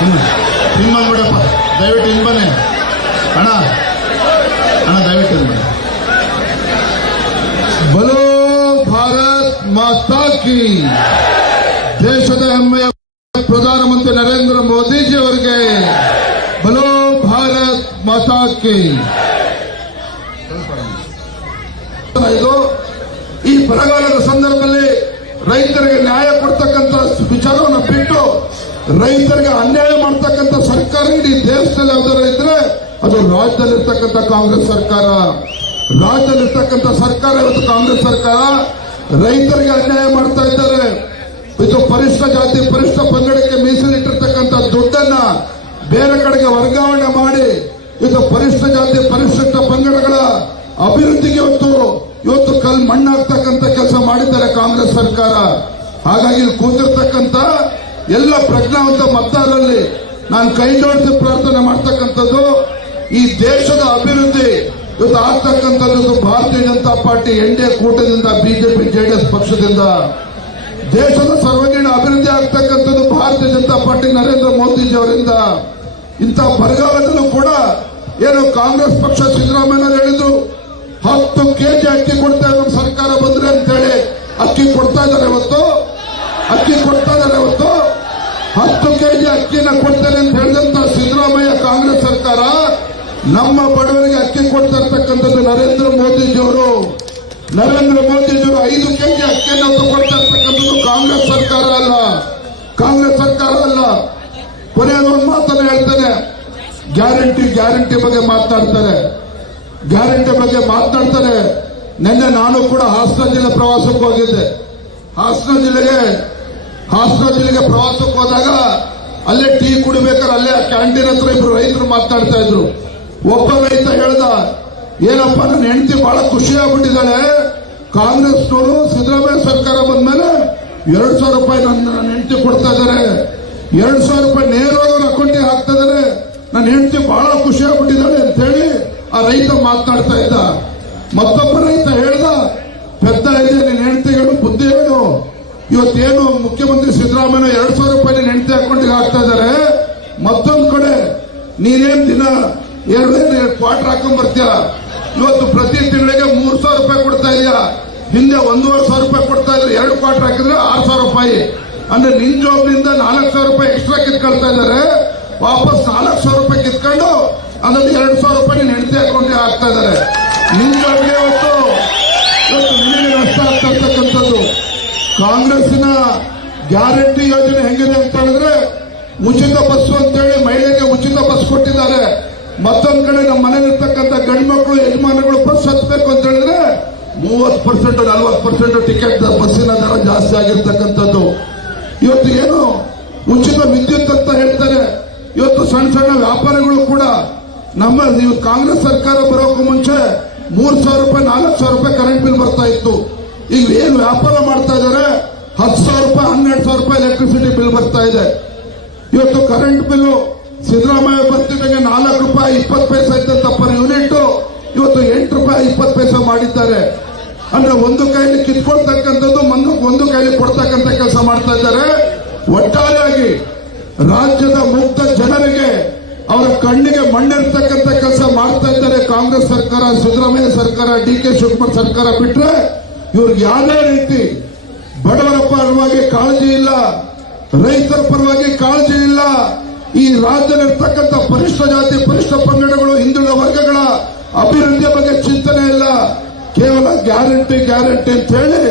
ಹಿಂಬಂದ್ಬಿಡಪ್ಪ, ದಯವಿಟ್ಟು ಹಿಂಬನ್ನಿ ಅಣ್ಣ, ದಯವಿಟ್ಟು ಹಿಂಬನ್ನಿ. ಬಲೋ ಭಾರತ್ ಮಾತಾ ಕಿ. ದೇಶದ ಹೆಮ್ಮೆಯ ಪ್ರಧಾನಮಂತ್ರಿ ನರೇಂದ್ರ ಮೋದಿಜಿ ಅವರಿಗೆ ಬಲೋ ಭಾರತ್ ಮಾತಾ ಕಿ. ಈ ಬರಗಾಲದ ಸಂದರ್ಭದಲ್ಲಿ ರೈತರಿಗೆ ನ್ಯಾಯ ಕೊಡ್ತಕ್ಕಂಥ ವಿಚಾರವನ್ನು ಬಿಟ್ಟು ರೈತರಿಗೆ ಅನ್ಯಾಯ ಮಾಡ್ತಕ್ಕಂಥ ಸರ್ಕಾರ ಇಡೀ ದೇಶದಲ್ಲಿ ಯಾವ್ದಾರ ಇದ್ರೆ ಅದು ರಾಜ್ಯದಲ್ಲಿರ್ತಕ್ಕಂಥ ಕಾಂಗ್ರೆಸ್ ಸರ್ಕಾರ. ರಾಜ್ಯದಲ್ಲಿರ್ತಕ್ಕಂಥ ಸರ್ಕಾರ ಇವತ್ತು ಕಾಂಗ್ರೆಸ್ ಸರ್ಕಾರ ರೈತರಿಗೆ ಅನ್ಯಾಯ ಮಾಡ್ತಾ ಇದ್ದಾರೆ. ಇದು ಪರಿಷ್ಠ ಜಾತಿ ಪರಿಷ್ಠ ಪಂಗಡಕ್ಕೆ ಮೀಸಲಿಟ್ಟಿರ್ತಕ್ಕಂಥ ದುಡ್ಡನ್ನ ಬೇರೆ ಕಡೆಗೆ ವರ್ಗಾವಣೆ ಮಾಡಿ ಇದು ಪರಿಷ್ಠ ಜಾತಿ ಪರಿಶಿಷ್ಟ ಪಂಗಡಗಳ ಅಭಿವೃದ್ಧಿಗೆ ಇವತ್ತು ಮಣ್ಣಾಗ್ತಕ್ಕಂಥ ಕೆಲಸ ಮಾಡಿದ್ದಾರೆ ಕಾಂಗ್ರೆಸ್ ಸರ್ಕಾರ. ಹಾಗಾಗಿ ಕೂತಿರ್ತಕ್ಕಂಥ ಎಲ್ಲ ಪ್ರಜ್ಞಾವಂತ ಮತದಾರರಲ್ಲಿ ನಾನು ಕೈ ಜೋಡಿಸಿ ಪ್ರಾರ್ಥನೆ ಮಾಡ್ತಕ್ಕಂಥದ್ದು, ಈ ದೇಶದ ಅಭಿವೃದ್ಧಿ ಇವತ್ತು ಆಗ್ತಕ್ಕಂಥದ್ದು ಭಾರತೀಯ ಜನತಾ ಪಾರ್ಟಿ ಎನ್ಡಿಎ ಕೂಟದಿಂದ, ಬಿಜೆಪಿ ಜೆಡಿಎಸ್ ಪಕ್ಷದಿಂದ. ದೇಶದ ಸರ್ವಾಂಗೀಣ ಅಭಿವೃದ್ಧಿ ಆಗ್ತಕ್ಕಂಥದ್ದು ಭಾರತೀಯ ಜನತಾ ಪಾರ್ಟಿ ನರೇಂದ್ರ ಮೋದಿಜಿ ಅವರಿಂದ. ಇಂಥ ಬರಗಾಲದಲ್ಲೂ ಕೂಡ ಏನು ಕಾಂಗ್ರೆಸ್ ಪಕ್ಷ ಸಿದ್ದರಾಮಯ್ಯ ಹೇಳಿದ್ರು 10 ಕೆಜಿ ಅಕ್ಕಿ ಕೊಡ್ತಾ ಇದ್ದಾರೆ ಸರ್ಕಾರ ಬಂದ್ರೆ ಅಂತೇಳಿ ಅಕ್ಕಿ ಕೊಡ್ತಾ ಇದ್ದಾರೆ. ಇವತ್ತು 10 ಕೆಜಿ ಅಕ್ಕಿನ ಕೊಡ್ತಾರೆ ಅಂತ ಹೇಳಿದಂತ ಸಿದ್ದರಾಮಯ್ಯ ಕಾಂಗ್ರೆಸ್ ಸರ್ಕಾರ ನಮ್ಮ ಬಡವರಿಗೆ ಅಕ್ಕಿ ಕೊಡ್ತಾ ಇರ್ತಕ್ಕಂಥದ್ದು ನರೇಂದ್ರ ಮೋದಿಜಿಯವರು 5 ಕೆಜಿ ಅಕ್ಕಿಯನ್ನು ಕೊಡ್ತಾ ಇರ್ತಕ್ಕಂಥದ್ದು ಕಾಂಗ್ರೆಸ್ ಸರ್ಕಾರ ಅಲ್ಲ. ಕೊನೆಯದೊಂದು ಮಾತನ್ನು ಹೇಳ್ತೇನೆ, ಗ್ಯಾರಂಟಿ ಬಗ್ಗೆ ಮಾತನಾಡ್ತಾರೆ. ನಿನ್ನೆ ನಾನು ಕೂಡ ಹಾಸನ ಜಿಲ್ಲೆ ಪ್ರವಾಸಕ್ಕೆ ಹೋಗಿದ್ದೆ. ಹಾಸನ ಜಿಲ್ಲೆಗೆ ಪ್ರವಾಸಕ್ಕೆ ಹೋದಾಗ ಅಲ್ಲೇ ಟೀ ಕುಡಿಬೇಕಾದ್ರೆ ಅಲ್ಲೇ ಕ್ಯಾಂಟೀನ್ ಹತ್ರ ಇಬ್ರು ರೈತರು ಮಾತನಾಡ್ತಾ ಇದ್ರು. ಒಬ್ಬ ರೈತ ಹೇಳ್ದ, ಏನಪ್ಪ ನನ್ನ ಹೆಂಡತಿ ಬಹಳ ಖುಷಿ ಆಗ್ಬಿಟ್ಟಿದ್ದಾಳೆ, ಕಾಂಗ್ರೆಸ್ನವರು ಸಿದ್ದರಾಮಯ್ಯ ಸರ್ಕಾರ ಬಂದ್ಮೇಲೆ 2,000 ರೂಪಾಯಿ ನನ್ನ ಹೆಂಡತಿ ಕೊಡ್ತಾ ಇದ್ದಾರೆ, 2,000 ರೂಪಾಯಿ ನೇರವಾಗಿ ಅವ್ರ ಅಕೌಂಟಿಗೆ ಹಾಕ್ತಾ ಇದ್ದಾರೆ, ನನ್ನ ಹೆಂಡತಿ ಬಹಳ ಖುಷಿ ಆಗ್ಬಿಟ್ಟಿದ್ದಾಳೆ ಅಂತ ಹೇಳಿ ಆ ರೈತ ಮಾತನಾಡ್ತಾ ಇದ್ದ. ಮತ್ತೊಬ್ಬ ರೈತ ಹೇಳ್ದ, ಪೆದ್ದ ಇದೆ ನಿನ್ನ ಹೆಂಡತಿಗಳು ಬುದ್ಧಿ ಹೇಳು, ಇವತ್ತೇನು ಮುಖ್ಯಮಂತ್ರಿ ಸಿದ್ದರಾಮಯ್ಯ 2,000 ರೂಪಾಯಿ ನಿನ್ನ ಹೆಂಡತಿ ಅಕೌಂಟಿಗೆ ಹಾಕ್ತಾ ಇದ್ದಾರೆ, ಮತ್ತೊಂದು ಕಡೆ ನೀನೇನ್ ದಿನ 2 ಕ್ವಾರ್ಟರ್ ಹಾಕೊಂಡ್ ಬರ್ತೀಯ, ಇವತ್ತು ಪ್ರತಿ ತಿಂಗಳಿಗೆ 3,000 ರೂಪಾಯಿ ಕೊಡ್ತಾ ಇದೆಯಾ, ಹಿಂದೆ 1,500 ರೂಪಾಯಿ ಕೊಡ್ತಾ ಇದ್ರೆ 2 ಕ್ವಾರ್ಟರ್ ಹಾಕಿದ್ರೆ 6,000 ರೂಪಾಯಿ, ಅಂದ್ರೆ ನಿನ್ ಜಾಬ್ನಿಂದ 4,000 ರೂಪಾಯಿ ಎಕ್ಸ್ಟ್ರಾ ಕಿತ್ಕೊಳ್ತಾ ಇದ್ದಾರೆ. ವಾಪಸ್ 4,000 ರೂಪಾಯಿ ಕಿತ್ಕೊಂಡು ಅದರಲ್ಲಿ 2,000 ರೂಪಾಯಿ ನಿನ್ನ ಹೆಂಡತಿ ಅಕೌಂಟಿಗೆ ಹಾಕ್ತಾ ಇದ್ದಾರೆ. ನಿನ್ ಜಾಬ್ಗೆ ಇವತ್ತು ನಿನಗೆ ನಷ್ಟ ಆಗ್ತಾ ಇರ್ತಕ್ಕಂಥದ್ದು. ಕಾಂಗ್ರೆಸ್ಸಿನ ಗ್ಯಾರಂಟಿ ಯೋಜನೆ ಹೆಂಗಿದೆ ಅಂತ ಹೇಳಿದ್ರೆ, ಉಚಿತ ಬಸ್ ಅಂತೇಳಿ ಮಹಿಳೆಗೆ ಉಚಿತ ಬಸ್ ಕೊಟ್ಟಿದ್ದಾರೆ. ಮತ್ತೊಂದ್ ಕಡೆ ನಮ್ಮ ಮನೆಯಲ್ಲಿರ್ತಕ್ಕಂಥ ಗಂಡು ಮಕ್ಕಳು ಯಜಮಾನಗಳು ಬಸ್ ಹತ್ತಬೇಕು ಅಂತ ಹೇಳಿದ್ರೆ 30% 40% ಟಿಕೆಟ್ ಬಸ್ಸಿನ ದರ ಜಾಸ್ತಿ ಆಗಿರ್ತಕ್ಕಂಥದ್ದು. ಇವತ್ತು ಏನು ಉಚಿತ ವಿದ್ಯುತ್ ಅಂತ ಹೇಳ್ತಾರೆ. ಇವತ್ತು ಸಣ್ಣ ವ್ಯಾಪಾರಿಗಳು ಕೂಡ ನಮ್ಮ ಕಾಂಗ್ರೆಸ್ ಸರ್ಕಾರ ಬರೋಕ್ಕೂ ಮುಂಚೆ 3,000 ರೂಪಾಯಿ 4,000 ರೂಪಾಯಿ ಕರೆಂಟ್ ಬಿಲ್ ಬರ್ತಾ ಇತ್ತು. ಈಗ ಏನು ವ್ಯಾಪಾರ ಮಾಡ್ತಾ ಇದ್ದಾರೆ 10,000 ರೂಪಾಯಿ 12,000 ರೂಪಾಯಿ ಎಲೆಕ್ಟ್ರಿಸಿಟಿ ಬಿಲ್ ಬರ್ತಾ ಇದೆ. ಇವತ್ತು ಕರೆಂಟ್ ಬಿಲ್ ಸಿದ್ದರಾಮಯ್ಯ ಬರ್ತಿದ್ದಂಗೆ 4 ರೂಪಾಯಿ 20 ಪೈಸೆ ಇದ್ದಂತ ಪರ್ ಯೂನಿಟ್ ಇವತ್ತು 8 ರೂಪಾಯಿ 20 ಪೈಸೆ ಮಾಡಿದ್ದಾರೆ. ಅಂದ್ರೆ ಒಂದು ಕೈಲಿ ಕಿತ್ಕೊಳ್ತಕ್ಕಂಥದ್ದು ಒಂದು ಕೈಲಿ ಕೊಡ್ತಕ್ಕಂಥ ಕೆಲಸ ಮಾಡ್ತಾ ಇದ್ದಾರೆ. ಒಟ್ಟಾರೆಯಾಗಿ ರಾಜ್ಯದ ಮುಕ್ತ ಜನರಿಗೆ ಅವರ ಕಣ್ಣಿಗೆ ಮಣ್ಣಿರ್ತಕ್ಕಂಥ ಕೆಲಸ ಮಾಡ್ತಾ ಇದ್ದಾರೆ ಕಾಂಗ್ರೆಸ್ ಸರ್ಕಾರ, ಸಿದ್ದರಾಮಯ್ಯ ಸರ್ಕಾರ, ಡಿ.ಕೆ. ಶಿವಕುಮಾರ್ ಸರ್ಕಾರ ಬಿಟ್ರೆ ಇವ್ರಿಗೆ ಯಾವುದೇ ರೀತಿ ಬಡವರ ಪರವಾಗಿ ಕಾಳಜಿ ಇಲ್ಲ, ರೈತರ ಪರವಾಗಿ ಕಾಳಜಿ ಇಲ್ಲ. ಈ ರಾಜ್ಯದಲ್ಲಿರ್ತಕ್ಕಂಥ ಪರಿಷ್ಠ ಜಾತಿ ಪರಿಷ್ಠ ಪಂಗಡಗಳು ಹಿಂದುಳಿದ ವರ್ಗಗಳ ಅಭಿವೃದ್ಧಿಯ ಬಗ್ಗೆ ಚಿಂತನೆ ಇಲ್ಲ. ಕೇವಲ ಗ್ಯಾರಂಟಿ ಅಂತ ಹೇಳಿ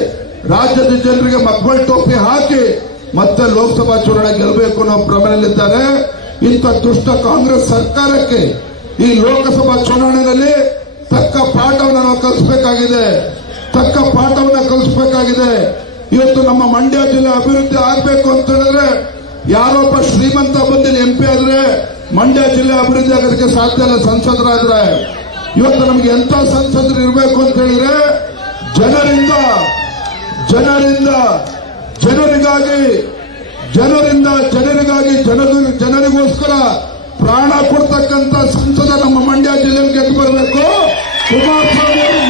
ರಾಜ್ಯದ ಜನರಿಗೆ ಮಕ್ಕಳ ಟೋಪಿ ಹಾಕಿ ಮತ್ತೆ ಲೋಕಸಭಾ ಚುನಾವಣೆ ಗೆಲ್ಲಬೇಕು ಅನ್ನೋ ಭ್ರಮೆಯಲ್ಲಿದ್ದಾರೆ. ಇಂಥ ದುಷ್ಟ ಕಾಂಗ್ರೆಸ್ ಸರ್ಕಾರಕ್ಕೆ ಈ ಲೋಕಸಭಾ ಚುನಾವಣೆಯಲ್ಲಿ ತಕ್ಕ ಪಾಠವನ್ನು ನಾವು ಕಲಿಸಬೇಕಾಗಿದೆ. ಇವತ್ತು ನಮ್ಮ ಮಂಡ್ಯ ಜಿಲ್ಲೆ ಅಭಿವೃದ್ಧಿ ಆಗಬೇಕು ಅಂತ ಹೇಳಿದ್ರೆ ಯಾರೊಬ್ಬ ಶ್ರೀಮಂತ ಬಂದು MP ಆದ್ರೆ ಮಂಡ್ಯ ಜಿಲ್ಲೆ ಅಭಿವೃದ್ಧಿ ಆಗೋದಕ್ಕೆ ಸಾಧ್ಯ ಇಲ್ಲ. ಸಂಸದರಾದ್ರೆ ಇವತ್ತು ನಮ್ಗೆ ಎಂತ ಸಂಸದರು ಇರಬೇಕು ಅಂತ ಹೇಳಿದ್ರೆ ಜನರಿಗೋಸ್ಕರ ಪ್ರಾಣ ಕೊಡ್ತಕ್ಕಂಥ ಸಂಸದ ನಮ್ಮ ಮಂಡ್ಯ ಜಿಲ್ಲೆಗೆ ಗೆದ್ದು ಬರಬೇಕು. ಕುಮಾರಸ್ವಾಮಿ ಅವರು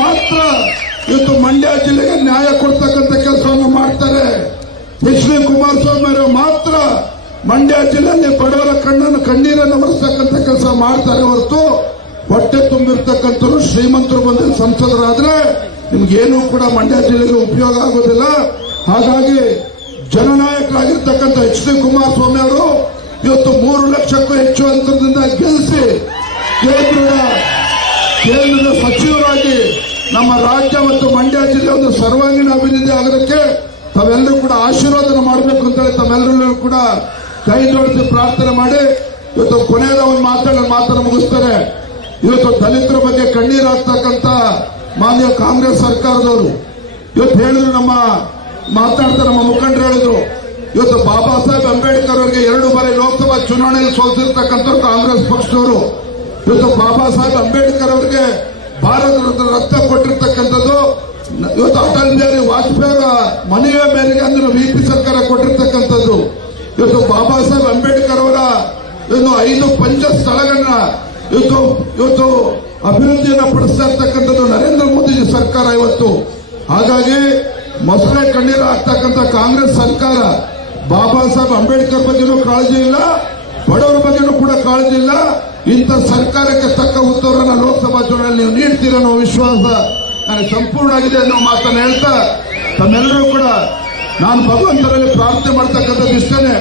ಮಾತ್ರ ಇವತ್ತು ಮಂಡ್ಯ ಜಿಲ್ಲೆಗೆ ನ್ಯಾಯ ಕೊಡ್ತಕ್ಕಂಥ ಕೆಲಸವನ್ನು ಮಾಡ್ತಾರೆ. ಎಚ್ ಡಿ ಕುಮಾರಸ್ವಾಮಿ ಅವರು ಮಾತ್ರ ಮಂಡ್ಯ ಜಿಲ್ಲೆಯಲ್ಲಿ ಬಡವರ ಕಣ್ಣೀರನ್ನು ಒರೆಸ್ತಕ್ಕಂಥ ಕೆಲಸ ಮಾಡ್ತಾರೆ ಹೊರತು ಹೊಟ್ಟೆ ತುಂಬಿರ್ತಕ್ಕಂಥವ್ರು ಶ್ರೀಮಂತರು ಬಂದ ಸಂಸದರಾದ್ರೆ ನಿಮ್ಗೇನು ಕೂಡ ಮಂಡ್ಯ ಜಿಲ್ಲೆಗೆ ಉಪಯೋಗ ಆಗೋದಿಲ್ಲ. ಹಾಗಾಗಿ ಜನನಾಯಕರಾಗಿರ್ತಕ್ಕಂಥ ಎಚ್ ಡಿ ಕುಮಾರಸ್ವಾಮಿ ಅವರು ಇವತ್ತು 3 ಲಕ್ಷಕ್ಕೂ ಹೆಚ್ಚು ಅಂತರದಿಂದ ಗೆಲ್ಲಿಸಿ ಕೇಂದ್ರದ ಸಚಿವರಾಗಿ ನಮ್ಮ ರಾಜ್ಯ ಮತ್ತು ಮಂಡ್ಯ ಜಿಲ್ಲೆ ಒಂದು ಸರ್ವಾಂಗೀಣ ಅಭಿವೃದ್ಧಿ ಆಗೋದಕ್ಕೆ ತಾವೆಲ್ಲರೂ ಕೂಡ ಆಶೀರ್ವಾದನ ಮಾಡಬೇಕು ಅಂತೇಳಿ ತಮ್ಮೆಲ್ಲರೂ ಕೂಡ ಕೈ ಜೋಡಿಸಿ ಪ್ರಾರ್ಥನೆ ಮಾಡಿ ಇವತ್ತು ಕೊನೆಯದ ಒಂದು ಮಾತನ್ನು ಮುಗಿಸ್ತಾರೆ. ಇವತ್ತು ದಲಿತರ ಬಗ್ಗೆ ಕಣ್ಣೀರು ಹಾಕ್ತಕ್ಕಂಥ ಮಾನ್ಯ ಕಾಂಗ್ರೆಸ್ ಸರ್ಕಾರದವರು ಇವತ್ತು ಹೇಳಿದ್ರು, ನಮ್ಮ ಮುಖಂಡರು ಹೇಳಿದ್ರು, ಇವತ್ತು ಬಾಬಾ ಸಾಹೇಬ್ ಅಂಬೇಡ್ಕರ್ ಅವರಿಗೆ 2 ಬಾರಿ ಲೋಕಸಭಾ ಚುನಾವಣೆಯಲ್ಲಿ ಸೋಲಿಸಿರ್ತಕ್ಕಂಥವ್ರು ಕಾಂಗ್ರೆಸ್ ಪಕ್ಷದವರು. ಇವತ್ತು ಬಾಬಾ ಸಾಹೇಬ್ ಅಂಬೇಡ್ಕರ್ ಅವರಿಗೆ ಭಾರತ ರತ್ನ ಕೊಟ್ಟಿರ್ತಕ್ಕಂಥದ್ದು, ಇವತ್ತು ಅಟಲ್ ಬಿಹಾರಿ ವಾಜಪೇಯಿ ಅವರ ಮನೆಯ ಮೇರೆಗೆ ಅಂದ್ರೆ ವಿಪಿ ಸರ್ಕಾರ ಕೊಟ್ಟಿರ್ತಕ್ಕಂಥದ್ದು. ಇವತ್ತು ಬಾಬಾ ಸಾಹೇಬ್ ಅಂಬೇಡ್ಕರ್ ಅವರ 5 ಪಂಚ ಸ್ಥಳಗಳನ್ನ ಇವತ್ತು ಅಭಿವೃದ್ಧಿಯನ್ನು ಪಡಿಸ್ತಾ ಇರ್ತಕ್ಕಂಥದ್ದು ನರೇಂದ್ರ ಮೋದಿ ಸರ್ಕಾರ ಇವತ್ತು. ಹಾಗಾಗಿ ಮೊಸಳೆ ಕಣ್ಣೀರು ಹಾಕ್ತಕ್ಕಂಥ ಕಾಂಗ್ರೆಸ್ ಸರ್ಕಾರ ಬಾಬಾ ಸಾಹೇಬ್ ಅಂಬೇಡ್ಕರ್ ಬಗ್ಗೆನೂ ಕಾಳಜಿ ಇಲ್ಲ, ಬಡವರ ಬಗ್ಗೆನೂ ಕೂಡ ಕಾಳಜಿ ಇಲ್ಲ. ಇಂಥ ಸರ್ಕಾರಕ್ಕೆ ತಕ್ಕ ಉತ್ತರವನ್ನು ಲೋಕಸಭಾ ಚುನಾವಣೆಯಲ್ಲಿ ನೀವು ನೀಡ್ತೀರ ಅನ್ನೋ ವಿಶ್ವಾಸ ನನಗೆ ಸಂಪೂರ್ಣ ಆಗಿದೆ ಅನ್ನೋ ಮಾತನ್ನು ಹೇಳ್ತಾ ತಮ್ಮೆಲ್ಲರೂ ಕೂಡ ನಾನು ಭಗವಂತನಲ್ಲಿ ಪ್ರಾರ್ಥನೆ ಮಾಡ್ತಕ್ಕಂಥದ್ದು ಇಷ್ಟನೇ.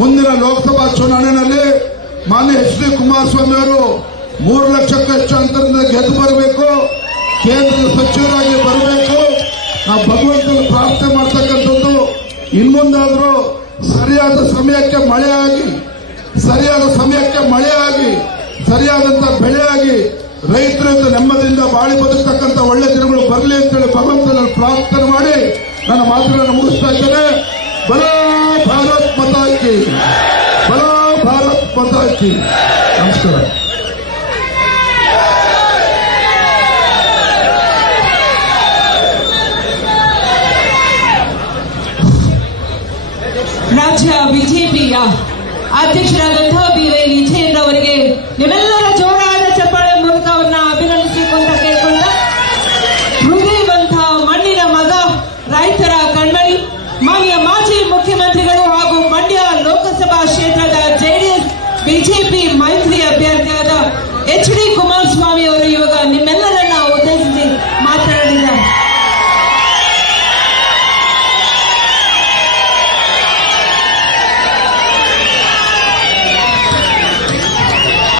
ಮುಂದಿನ ಲೋಕಸಭಾ ಚುನಾವಣೆಯಲ್ಲಿ ಮಾನ್ಯ ಎಚ್ ಡಿ ಕುಮಾರಸ್ವಾಮಿ ಅವರು 3 ಲಕ್ಷಕ್ಕೂ ಹೆಚ್ಚು ಅಂತರದಿಂದ ಗೆದ್ದು ಬರಬೇಕು, ಕೇಂದ್ರದ ಸಚಿವರಾಗಿ ಬರಬೇಕು. ನಾವು ಭಗವಂತನ ಪ್ರಾರ್ಥನೆ ಮಾಡ್ತಕ್ಕಂಥದ್ದು ಇನ್ಮುಂದಾದರೂ ಸರಿಯಾದ ಸಮಯಕ್ಕೆ ಮಳೆ ಆಗಿ ಸರಿಯಾದಂತ ಬೆಳೆ ಆಗಿ ರೈತರಿಂದ ನೆಮ್ಮದಿಯಿಂದ ಬಾಳಿ ಬದುಕತಕ್ಕಂಥ ಒಳ್ಳೆ ದಿನಗಳು ಬರಲಿ ಅಂತೇಳಿ ಭಗವಂತನಲ್ಲಿ ಪ್ರಾರ್ಥನೆ ಮಾಡಿ ನನ್ನ ಮಾತುಗಳನ್ನು ಮುಗಿಸ್ತಾ ಇದ್ದೇನೆ. ಬಲೋ ಭಾರತ್ ಮಾತಾ ಕಿ, ಬಲೋ ಭಾರತ್ ಮಾತಾ ಕಿ. ನಮಸ್ಕಾರ. ರಾಜ್ಯ ಬಿಜೆಪಿಯ ಅಧ್ಯಕ್ಷರಾದಂತಹ ಬಿ.ವೈ. ವಿಜಯೇಂದ್ರ ಅವರಿಗೆ ನಿಮ್ಮೆಲ್ಲರ ಜೋರಾದ ಚಪ್ಪಾಳೆ ಮೂಲಕವನ್ನ ಅಭಿನಂದಿಸಬೇಕು ಅಂತ ಕೇಳ್ಕೊಂಡ ಹೃದಯವಂತ ಮಣ್ಣಿನ ಮಗ, ರೈತರ ಕಣ್ಮಣಿ, ಮಾನ್ಯ ಮಾಜಿ ಮುಖ್ಯಮಂತ್ರಿಗಳು ಹಾಗೂ ಮಂಡ್ಯ ಲೋಕಸಭಾ ಕ್ಷೇತ್ರದ ಜೆಡಿಎಸ್ ಬಿಜೆಪಿ